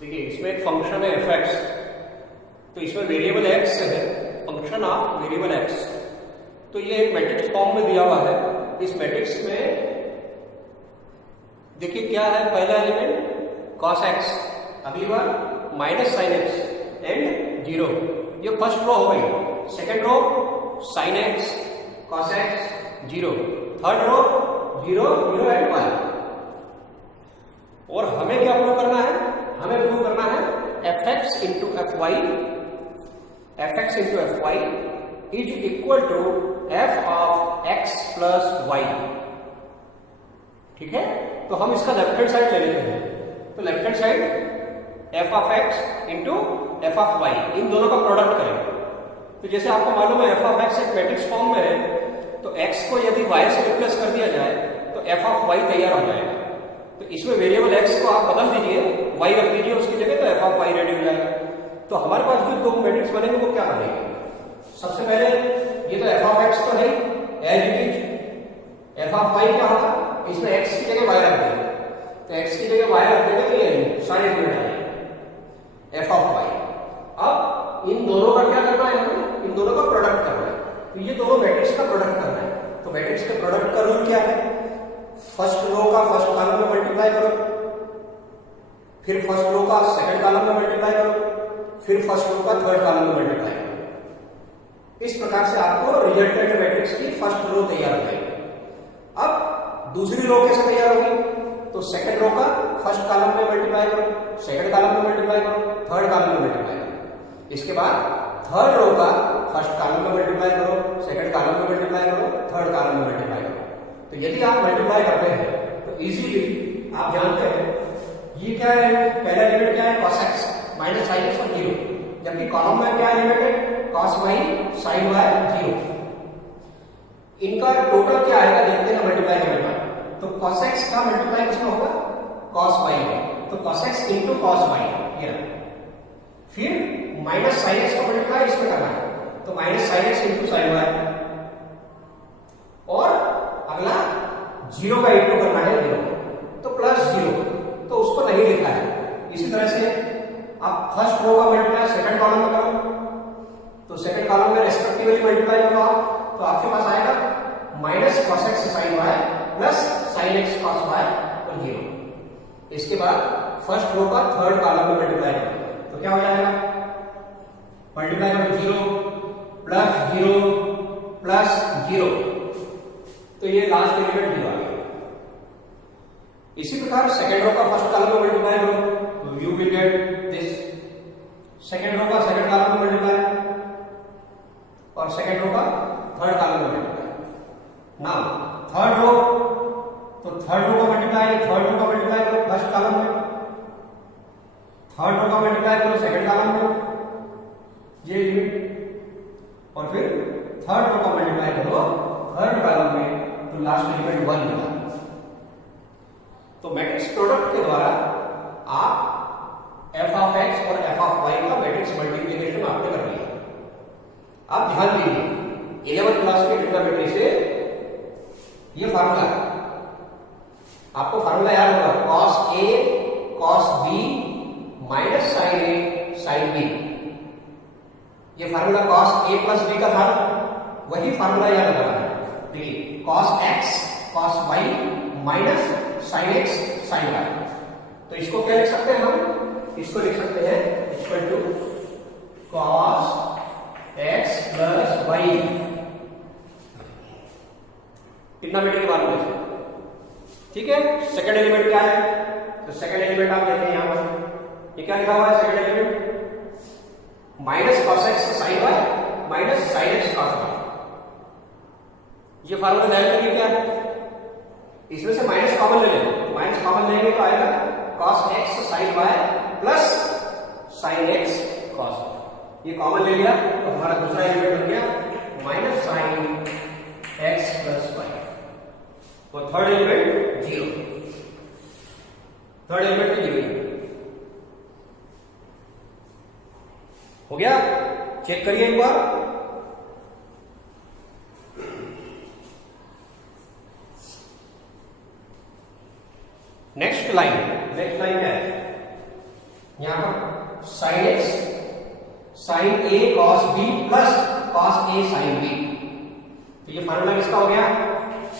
देखिए इसमें एक फंक्शन है एफ एक्स, तो इसमें वेरिएबल एक्स है, फंक्शन ऑफ वेरिएबल एक्स। तो ये एक मैट्रिक्स फॉर्म में दिया हुआ है। इस मैट्रिक्स में देखिए क्या है, पहला एलिमेंट कॉस एक्स, अगली बार minus sine X and zero, ये फर्स्ट रो हो गई। Second row sine x cos X zero, third row zero zero and one. और हमें क्या प्रूव करना है, हमें प्रूव करना है f x into f y, f x into f y is equal to f of x plus y. ठीक है, तो हम इसका लेफ्ट हैंड साइड ले लेते हैं। तो left hand side F of X into F of Y, इन दोनों का प्रोडक्ट करेंगे। तो जैसे आपको मालूम है एफ ऑफ एक्स एक मैट्रिक्स फॉर्म में है, तो एक्स को यदि वाई से रिप्लेस कर दिया जाए तो एफ ऑफ वाई तैयार हो जाएगा। तो इसमें वेरिएबल एक्स को आप बदल दीजिए, वाई रख दीजिए उसकी जगह, तो एफ ऑफ वाई रेडी हो जाएगा। तो हमारे पास जो दो मैट्रिक्स बनेंगे वो क्या बनेंगे, सबसे पहले ये तो एफ ऑफ एक्स तो है as it is, f of y क्या होगा, इसमें एक्स की जगह वाई रख देंगे, तो एक्स की जगह वाई रख देंगे तो ये सारे मिल जाएंगे एफ ऑफ वाई। अब इन दोनों का क्या करना है, हमें इन दोनों का प्रोडक्ट करना है। तो ये दोनों मैट्रिक्स का प्रोडक्ट करना है। तो मैट्रिक्स के प्रोडक्ट का रूल क्या है, फर्स्ट रो का फर्स्ट कॉलम में मल्टीप्लाई करो, फिर फर्स्ट रो का सेकंड कॉलम में मल्टीप्लाई करो, फिर फर्स्ट रो का थर्ड कॉलम में मल्टीप्लाई करो। इस प्रकार से आपको रिजल्टेंट मैट्रिक्स की फर्स्ट रो तैयार हो जाएगी। अब दूसरी रो कैसे तैयार होगी, तो सेकंड रो का फर्स्ट कॉलम में मल्टीप्लाई करो, सेकंड कॉलम में मल्टीप्लाई करो, थर्ड कॉलम में मल्टीप्लाई करो। इसके बाद थर्ड रो का फर्स्ट कॉलम में मल्टीप्लाई करो, सेकंड कॉलम में मल्टीप्लाई करो, थर्ड कॉलम में मल्टीप्लाई करो। तो यदि आप मल्टीप्लाई करते हैं तो इजीली आप जानते हैं ये क्या है, पहला एलिमेंट क्या है cos x minus sine x और जीरो, जबकि कॉलम में क्या एलिमेंट है cos y sin y zero. इनका टोटल क्या आएगा देखते हैं मल्टीप्लाई करने पर। तो cos x का मल्टीप्लाई किसमें होगा, cos y में, तो cos x into cos y ये। फिर माइनस साइन एक्स का मल्टीप्लाई इसमें करना है, तो minus sine x into sine y, और अगला जीरो का इंटू करना है जीरो, तो प्लस जीरो, तो उसको नहीं लिखा है। इसी तरह से आप फर्स्ट रो का मल्टीप्लाई सेकंड कॉलम में करो, तो सेकंड कॉलम में रेस्पेक्टिवली मल्टीप्लाई होगा, तो आपके पास आएगा minus cos x sine y plus sine x cos y और जीरो। इसके बाद फर्स्ट रो का थर्ड कॉलम में मल्टीप्लाई करो, तो क्या हो जाएगा, मल्टीप्लाई करो जीरो प्लस जीरो, तो ये लास्ट एलिमेंट जीरो आ गया। इसी प्रकार सेकंड रो का फर्स्ट कॉलम में मल्टीप्लाई करो, तो you will get this, second row का सेकंड कॉलम में मल्टीप्लाई और सेकंड रो का थर्ड कॉलम में मल्टीप्लाई। नाउ थर्ड रो, तो थर्ड रो का मल्टीप्लाई करो फर्स्ट कॉलम में, थर्ड रो का मल्टीप्लाई करो सेकंड कॉलम में ये एलिमेंट, और फिर थर्ड रो का मल्टीप्लाई करो थर्ड कॉलम में, तो लास्ट एलिमेंट वन मिला। तो मैट्रिक्स प्रोडक्ट के द्वारा आप एफ ऑफ एक्स और एफ ऑफ वाई का मैट्रिक्स मल्टीप्लिकेशन आपने कर लिया। आप ध्यान दीजिए 11th क्लास के ट्रिग्नोमेट्री से ये फार्मूला, आपको फार्मूला याद होगा, cos a cos b minus sine a sine b। ये formula cos a plus b का था, वही फार्मूला याद करना है। देखिए cos x cos y minus sine x sine y, तो इसको क्या लिख सकते हैं हम, इसको लिख सकते हैं equal to cos x plus y, trigonometry के फार्मूले से। ठीक है, सेकंड एलिमेंट क्या है, तो सेकंड एलिमेंट आप देखें यहां पर, ये क्या लिखा हुआ है second element, minus cos x sine y minus sine x cos y. ये फार्मूला ध्यान रखिए क्या है, इसमें से माइनस कॉमन ले लें, माइनस कॉमन लेंगे तो आएगा cos x sin y plus sin x cos y। ये कॉमन ले लिया तो हमारा दूसरा एलिमेंट बन गया minus sin x plus y, तो third element zero, third element zero हो गया। चेक करिए एक बार, नेक्स्ट लाइन क्या है, यहां पर sign x sign A cos B plus cos A sine B, तो ये फार्मूला किसका हो गया,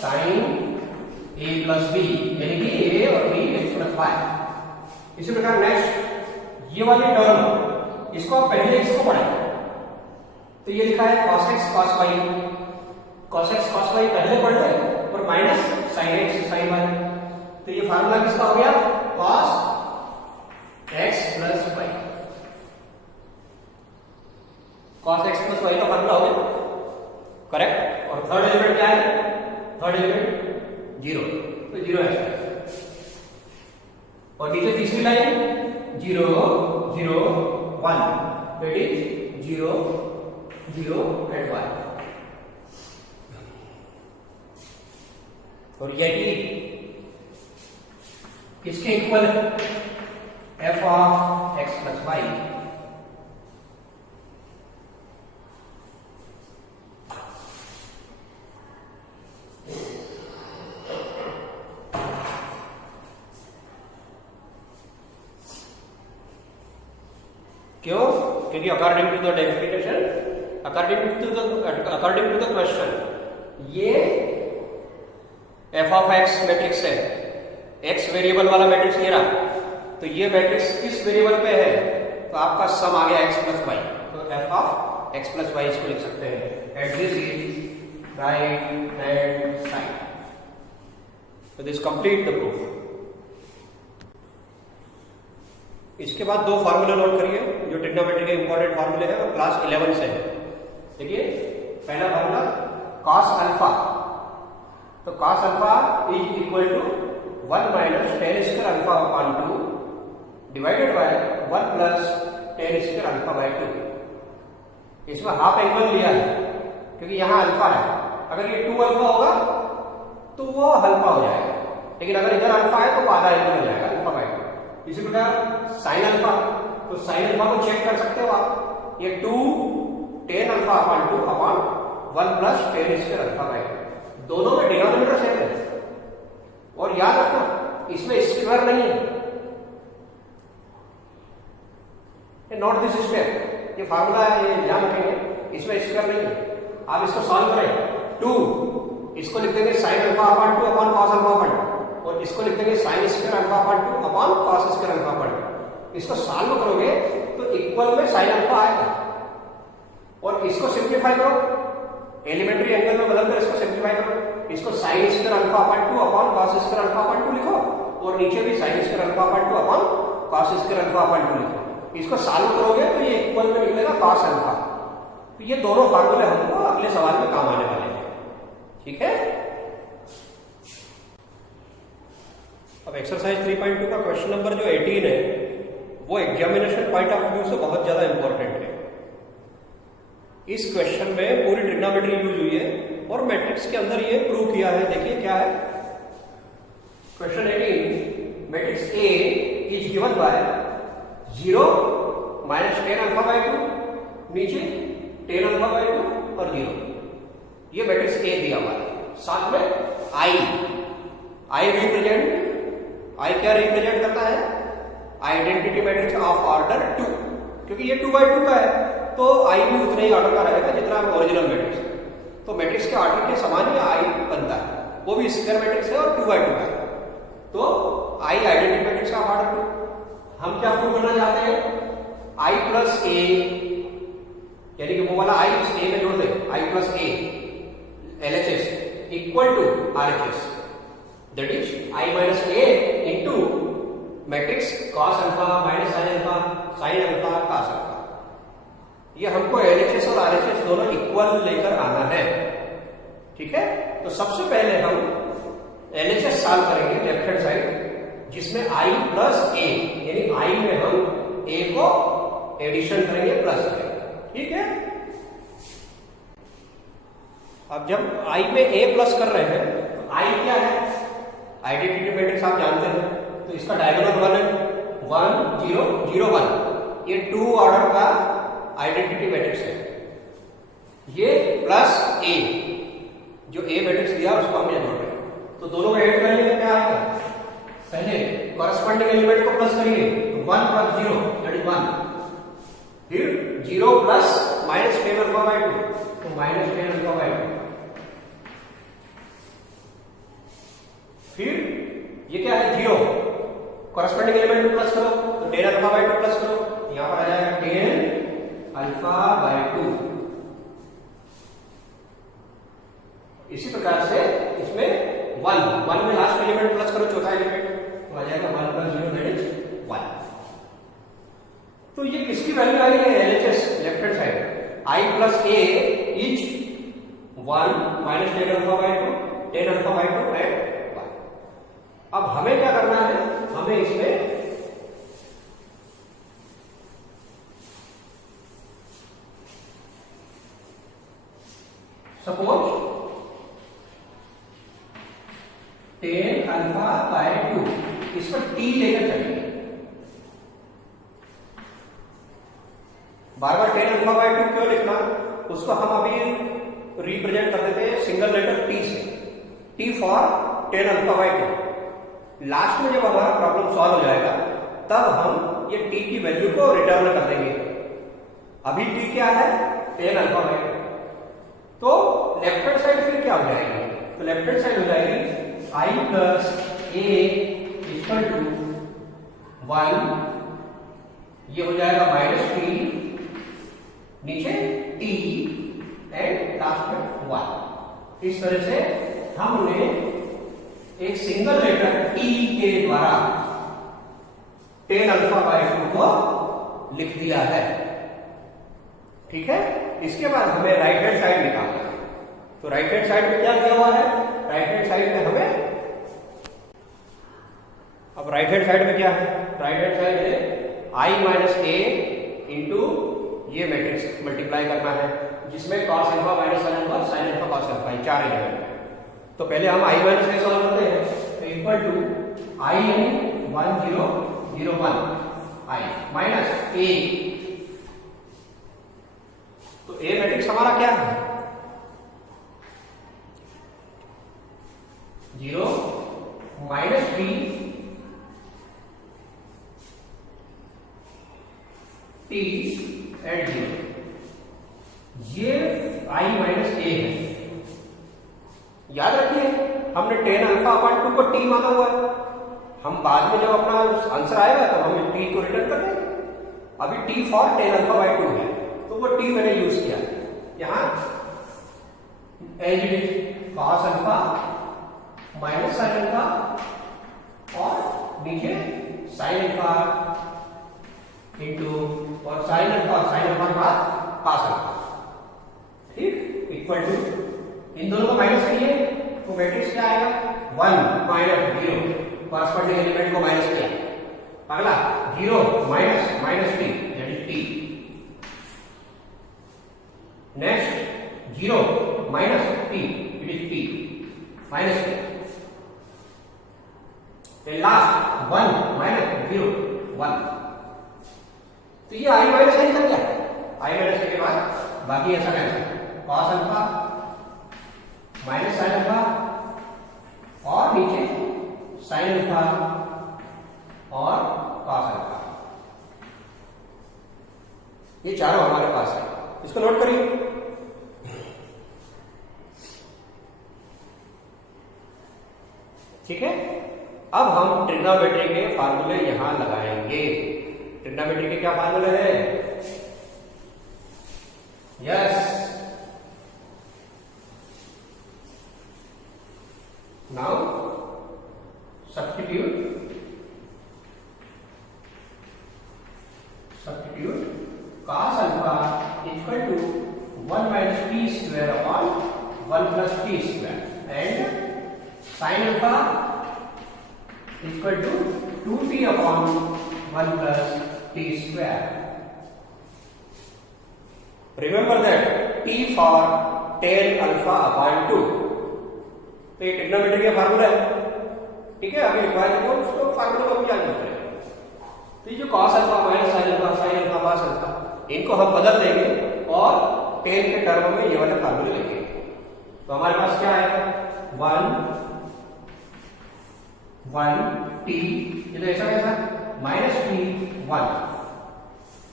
साइन ए प्लस बी, यानी कि ए और बी एक्स प्लस वाई। इसी प्रकार नेक्स्ट ये वाली टर्म, इसको आप पहले इसको पढ़ें, तो ये लिखा है cos x cos y, cos x cos y पहले पढ़ ले और minus sin x sin y, तो ये फार्मूला किसका हो गया, cos x plus y, cos x plus y का फार्मूला हो गया, करेक्ट। और थर्ड एलिमेंट क्या है, थर्ड एलिमेंट जीरो, तो जीरो है, और नीचे तीसरी लाइन 0 0 1, दैट इज 0 0 एंड 1, और यही किसके इक्वल है, f of x plus y. क्यों, क्योंकि according to the definition, according to the question, ये f ऑफ x मैट्रिक्स है, x वेरिएबल वाला मैट्रिक्स ये रहा, तो ये मैट्रिक्स किस वेरिएबल पे है, तो आपका सम आ गया x प्लस वाई, तो f of x plus y इसको लिख सकते हैं, at this is right hand side, तो दिस कंप्लीट द प्रूफ। इसके बाद दो फार्मूले नोट करिए जो ट्रिग्नोमेट्री के इंपॉर्टेंट फार्मूले हैं और क्लास 11 से है। देखिए पहला फार्मूला cos अल्फा, तो cos alpha is equal to 1 minus tan square alpha upon 2 divided by 1 plus tan square alpha by 2। इसमें हाफ एंगल लिया है क्योंकि यहाँ अल्फा है, अगर ये 2 अल्फा होगा तो वो अल्फा हो जाएगा, लेकिन अगर इधर अल्फा है तो आधा एंगल हो जाएगा अल्फा बाय 2। इसी प्रकार साइन अल्फा, तो साइन अल्फा को चेक कर सकते हो आप, ये 2 tan alpha upon 2 upon 1 plus tan square alpha by 2, दोनों में डिनोमिनेटर सेम है, और याद रखना इसमें स्क्वायर नहीं है, नॉट दिस स्क्वायर, ये फार्मूला है, ये ध्यान रखेंगे, इसमें स्क्वायर नहीं है। आप इसको सॉल्व करें, 2 इसको लिख देंगे sine alpha upon 2 upon cos alpha upon 2, और इसको लिख देंगे sine square alpha upon 2 upon cos square alpha upon 2। इसको सॉल्व करोगे तो इक्वल में साइन अल्फा आएगा, और इसको सिंप्लीफाई करो, एलिमेंट्री एंगल में बदल कर इसको सिंप्लीफाई करो, इसको sine square alpha upon 2 upon cos square alpha upon 2 लिखो, और नीचे भी sine square alpha upon 2 upon cos square alpha upon 2 लिखो। इसको सॉल्व करोगे तो ये इक्वल में निकलेगा कॉस अल्फा। तो ये दोनों फार्मूले हमको अगले सवाल में काम आने वाले हैं, ठीक है। अब एक्सरसाइज 3.2 का क्वेश्चन नंबर जो 18 है वो एग्जामिनेशन पॉइंट ऑफ व्यू से बहुत ज्यादा इंपॉर्टेंट है। इस क्वेश्चन में पूरी ट्रिग्नोमेट्री यूज हुई है और मैट्रिक्स के अंदर ये प्रूव किया है। देखिए क्या है question 18, matrix A is given by 0 minus tan alpha by 2, नीचे 10 अल्फा बाय 2 और 0, ये मैट्रिक्स ए दिया हुआ है। साथ में आई रिप्रेजेंट, आई क्या रिप्रेजेंट करता है, आइडेंटिटी मैट्रिक्स ऑफ ऑर्डर 2, क्योंकि ये 2 बाय 2 का है तो आई भी उतने ही ऑर्डर का रहेगा जितना ओरिजिनल मैट्रिक्स है। तो मैट्रिक्स के ऑर्डर के समान ही आई बनता है, वो भी स्क्वायर मैट्रिक्स है और 2 बाय 2 का है, तो आई आइडेंटिटी मैट्रिक्स ऑफ ऑर्डर 2। हम क्या प्रूव करना चाहते हैं, आई प्लस ए, यानी कि वो वाला आई इस ए में जोड़ दे, I plus A LHS equal to RHS, that is I minus A into matrix cos alpha minus sine alpha sine alpha cos alpha. ये हमको एलएचएस और आरएचएस दोनों इक्वल लेकर आना है, ठीक है। तो सबसे पहले हम एलएचएस सॉल्व करेंगे लेफ्ट हैंड साइड, जिसमें आई प्लस ए, यानी आई में हम ए को एडिशन करेंगे प्लस करेंगे, ठीक है। अब जब आई में ए प्लस कर रहे हैं तो आई क्या है, आइडेंटिटी मैट्रिक्स आप जानते हैं, तो इसका डायगोनल 1 है, 1 0 0 1, ये 2 ऑर्डर का आइडेंटिटी मैट्रिक्स है। ये प्लस ए, जो ए मैट्रिक्स दिया उसको हम यहाँ जोड़ रहे हैं, तो दोनों का ऐड करेंगे क्या आएगा, पहले कॉरेस्पॉन्डिंग एलिमेंट को प्लस करिए, 1 प्लस 0 1, फिर 0 plus minus ten alpha by 2, तो माइनस टेन अल्फा बाई 2, फिर ये क्या है 0, कॉरेस्पॉन्डिंग एलिमेंट को प्लस करो तो टेन अल्फा बाई 2 प्लस करो, यहां पर आ जाएगा टेन अल्फा बाई 2। इसी प्रकार से इसमें 1 में लास्ट एलिमेंट प्लस करो, चौथा एलिमेंट, तो आ जाएगा 1 प्लस 0 दैट इज 1। तो ये किसकी वैल्यू आई है LHS left hand side, i plus a is 1 minus ten alpha by 2, ten alpha by 2 and 1। अब हमें क्या करना है, हमें इसमें सपोज टेन अल्फा बाई 2, इस पर t लेकर चलेंगे, बार बार टेन अल्फा बाई 2 क्यों लिखना, उसको हम अभी रिप्रेजेंट कर देते हैं सिंगल लेटर t से, t for tan alpha by 2। Last में जब हमारा प्रॉब्लम सॉल्व हो जाएगा तब हम ये t की वैल्यू को रिटर्न कर देंगे। अभी t क्या है, टेन अल्फा बाई 2, तो लेफ्ट हैंड साइड फिर क्या हो जाएगी, तो लेफ्ट हैंड साइड हो जाएगी i plus a equal to 1, ये हो जाएगा माइनस t, नीचे t एंड लास्ट में 1। इस तरह से हमने एक सिंगल लेटर t के द्वारा टेन अल्फा बाई 2 को लिख दिया है। ठीक है, इसके बाद हमें राइट हैंड साइड निकालना है। तो राइट हैंड साइड में क्या दिया हुआ है, राइट हैंड साइड में हमें, अब राइट हैंड साइड में क्या है, राइट हैंड साइड में i माइनस a इंटू ये मैट्रिक्स मल्टीप्लाई करना है, जिसमें cos alpha minus sin alpha sin alpha cos alpha, ये चार एलिमेंट है। तो पहले हम i माइनस a सॉल्व करते हैं, तो equal to i 1 0 0 1 i minus a, तो a मैट्रिक्स हमारा क्या है 0 माइनस b t एट 0, ये i माइनस a है। याद रखिए हमने टेन अल्फा अपॉन 2 को t माना हुआ है, हम बाद में जब अपना आंसर आएगा तो हम t को रिटर्न कर देंगे। अभी t for tan alpha by 2 है, तो वो t मैंने यूज किया यहां as it is cos alpha minus sin alpha और नीचे sin अल्फा इंटू और sin अल्फा के बाद cos अल्फा, ठीक, इक्वल टू इन दोनों को माइनस करिए तो मैट्रिक्स क्या आएगा 1 माइनस 0, कॉरेस्पॉन्डिंग एलिमेंट को माइनस किया, अगला 0 minus minus t that is t, next 0 minus t it is t minus t, and last 1 minus 0 1। तो ये i माइनस है क्या, i माइनस के बाद बाकी ऐसा कैसे cos alpha minus sin alpha और नीचे sin अल्फा और cos अल्फा, ये चारों हमारे पास है, इसको नोट करिए। ठीक है, अब हम ट्रिग्नोमेट्री के फार्मूले यहां लगाएंगे। ट्रिग्नोमेट्री के क्या फार्मूले हैं, yes, now substitute cos alpha equal to 1 minus t square upon 1 plus t square and sin alpha equal to 2t upon 1 plus t square. Remember that t for tan alpha upon 2, तो ये trigonometry का formula है। ठीक है, अभी लिखवा देंगे उसको, फार्मूला को क्या यूज करेंगे। तो ये जो cos alpha minus sin alpha sin alpha cos alpha, इनको हम बदल देंगे और टेन के टर्म में ये वाले फार्मूले लिखेंगे। तो हमारे पास क्या आएगा 1 t, ये तो ऐसा कैसा माइनस t 1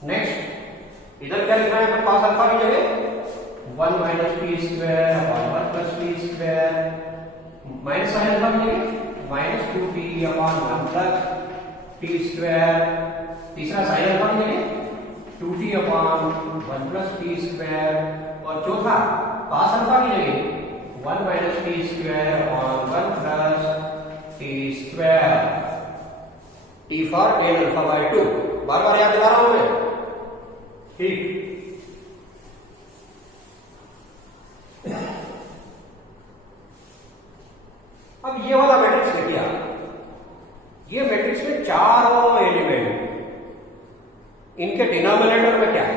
नेक्स्ट इधर क्या लिखना है cos अल्फा की जगह 1 minus T square upon 1 plus T square, minus sine alpha की जगह minus 2t upon 1 plus T square, तीसरा साइन अल्फा की जगह 2t upon 1 plus T square, और चौथा cos अल्फा की जगह 1 minus T square upon 1 plus T square, t for tan alpha by 2। बार बार याद दिला रहा हूं मैं, ठीक। अब ये वाला मैट्रिक्स देखिए आप, ये मैट्रिक्स में चारों एलिमेंट, इनके डिनोमिनेटर में क्या है?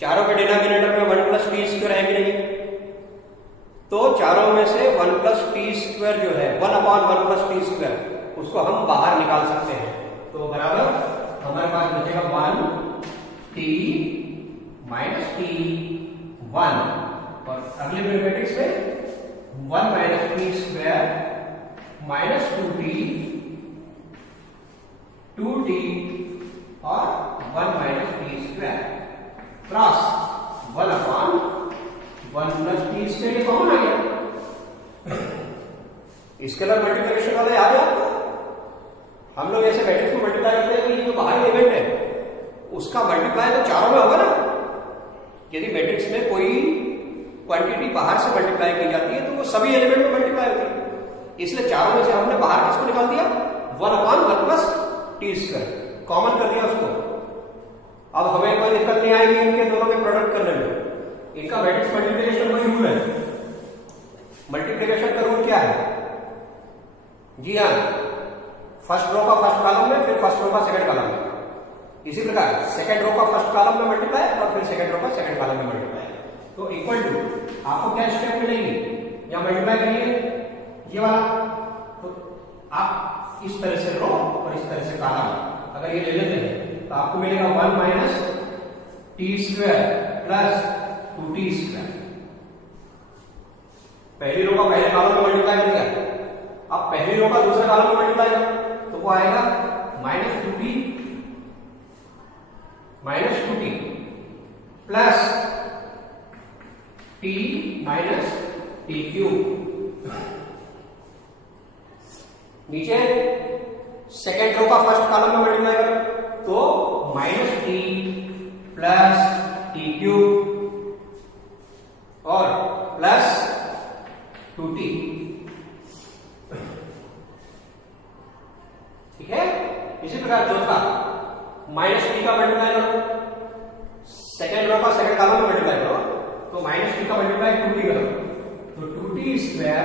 चारों के डिनोमिनेटर में 1 प्लस टी स्क्वायर है कि नहीं? तो चारों में से 1 प्लस टी स्क्वायर जो है 1 अपॉन 1 प्लस टी स्क्वायर, उसको हम बाहर निकाल सकते हैं। तो बराबर हमारे पास बचेगा 1 टी माइनस टी 1, और अगले मैट्रिक्स में 1 minus T square minus 2t और 1 minus T square cross 1 upon 1 plus T square, ये कॉमन आ गया। स्केलर मल्टीप्लिकेशन वाला याद है आपको? हम लोग ऐसे मैट्रिक्स को मल्टीप्लाई करते हैं कि ये जो बाहरी एलिमेंट है उसका मल्टीप्लाई तो चारों में होगा ना। यदि मैट्रिक्स में कोई क्वांटिटी बाहर से मल्टीप्लाई की जाती है तो वो सभी एलिमेंट में मल्टीप्लाई होती है, इसलिए चारों में से हमने बाहर किसको निकाल दिया? 1 upon 1 plus T square, common कर दिया उसको। अब हमें कोई दिक्कत नहीं आएगी इनके दोनों के प्रोडक्ट करने में। इनका मैट्रिक्स मल्टीप्लिकेशन वही रूल है। मल्टीप्लिकेशन का रूल क्या है? जी हाँ, फर्स्ट रो का फर्स्ट कॉलम में, फिर फर्स्ट रो का सेकंड कॉलम में। इसी प्रकार सेकंड रो का फर्स्ट कॉलम में मल्टीप्लाई और फिर सेकंड रो का सेकंड कॉलम में मल्टीप्लाई। तो इक्वल टू आपको क्या स्टेप मिलेगी? या मल्टीप्लाई करिए ये वाला, तो आप इस तरह से रो और इस तरह से कॉलम अगर ये ले लेते हैं तो आपको मिलेगा 1 minus T square plus 2t square. पहली रो का पहले कॉलम में मल्टीप्लाई कर दिया, अब पहली रो का दूसरे कॉलम में मल्टीप्लाई करो तो वो आएगा minus 2t plus t minus T cube. नीचे सेकेंड रो का फर्स्ट कॉलम में मल्टीप्लाई करो तो minus T plus T cube और प्लस 2t, ठीक है। इसी प्रकार चौथा माइनस टी का मल्टीप्लाई करो, सेकेंड रो का सेकेंड कॉलम में मल्टीप्लाई करो तो माइनस टी का मल्टीप्लाई 2t करो तो 2t स्क्वायर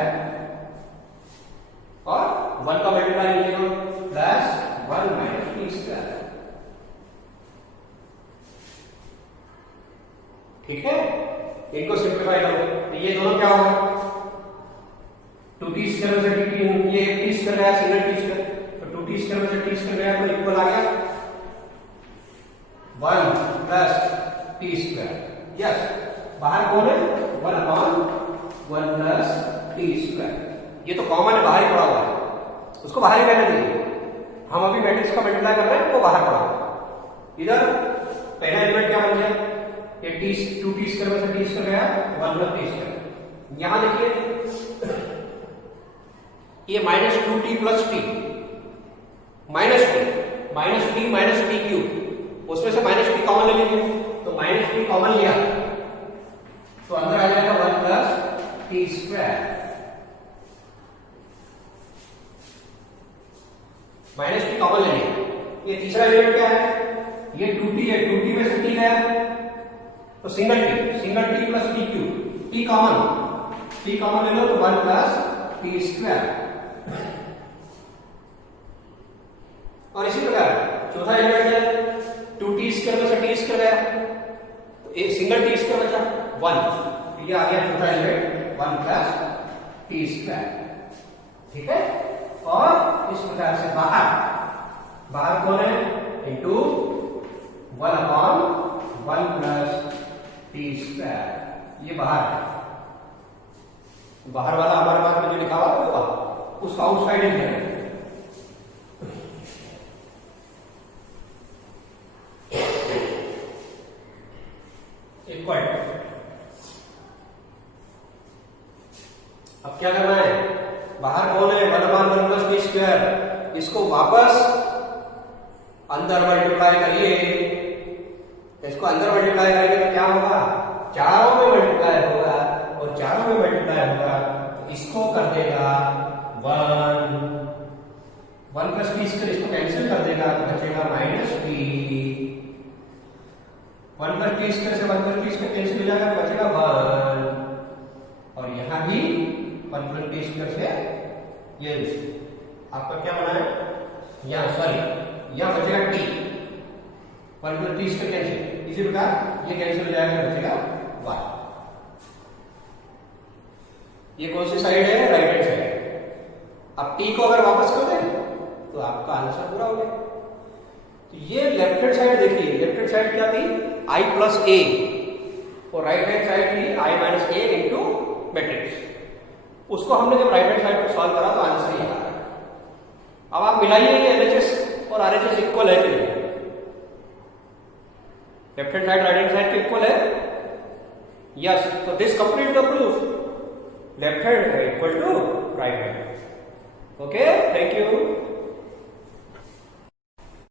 और 1 का मल्टीप्लाई नीचे करो प्लस 1 माइनस टी स्क्वायर, ठीक है। इनको सिंप्लीफाई करो तो ये दोनों क्या होगा? 2t स्क्वायर से dt, ये एक t स्क्वायर है सिंगल t स्क्वायर, तो 2t स्क्वायर से t स्क्वायर गया तो इक्वल आ गया 1 प्लस टी स्क्वायर। यस, बाहर कौन है? 1 अपॉन 1 प्लस टी स्क्वायर। ये तो कॉमन है, बाहर ही पड़ा हुआ है, उसको बाहर ही रहने दीजिए। हम अभी मैट्रिक्स का मल्टीप्लाई कर रहे हैं, वो बाहर पड़ा हुआ। इधर पहला एलिमेंट क्या बन गया? ये टी 2t स्क्वायर में से टी स्क्वायर गया 1 प्लस टी स्क्वायर। यहां देखिए ये minus 2t plus T minus T minus T cube, उसमें से माइनस टी कॉमन ले लीजिए तो माइनस टी कॉमन लिया तो अंदर आ जाएगा 1 plus T square. Minus T common ले लिया। ये तीसरा एलिमेंट क्या है? ये 2t है, 2t में से t गया तो single T plus T cube, T common ले लो तो 1 प्लस टी स्क्वायर। और इसी प्रकार चौथा एलिमेंट है 2t स्क्वायर में से टी स्क्वायर गया तो एक सिंगल टी स्क्वायर बचा 1, ये आ गया चौथा एलिमेंट 1 प्लस टी स्क्वायर, ठीक है। और इस प्रकार से बाहर कौन है? Into 1 upon 1 plus T square, ये बाहर है। बाहर वाला हमारे पास में जो लिखा हुआ है वो उसका आउटसाइड है। क्या करना है, बाहर कौन है 1/1 प्लस टी स्क्वायर, इसको वापस अंदर मल्टीप्लाई करिए, इसको अंदर मल्टीप्लाई करेंगे तो क्या होगा, चारों में मल्टीप्लाई होगा और चारों में मल्टीप्लाई होगा तो इसको कर देगा 1 प्लस टी स्क्वायर, इसको कैंसिल कर देगा तो बचेगा minus T, 1 plus T square से 1 प्लस टी स्क्वायर कैंसिल हो जाएगा तो बचेगा 1, और यहां भी 1 प्लस टी स्क्वायर से ये आपका क्या बना है, यहाँ सॉरी यहाँ बचेगा T, 1 plus T square cancel, इसी प्रकार ये कैंसिल हो जाएगा बचेगा 1। ये कौन सी साइड है, राइट हैंड साइड। अब टी को अगर वापस कर दें तो आपका आंसर पूरा हो गया। तो ये लेफ्ट हैंड साइड देखिए, लेफ्ट हैंड साइड क्या थी i प्लस ए और राइट हैंड साइड थी i minus A into matrix. उसको हमने जब राइट हैंड साइड को सॉल्व करा तो आंसर ये आ रहा है। अब आप मिलाइए एलएचएस और आरएचएस इक्वल है कि नहीं, left hand side right hand side के इक्वल है, यस, तो this complete the proof, left hand equal to right hand. Okay, thank you.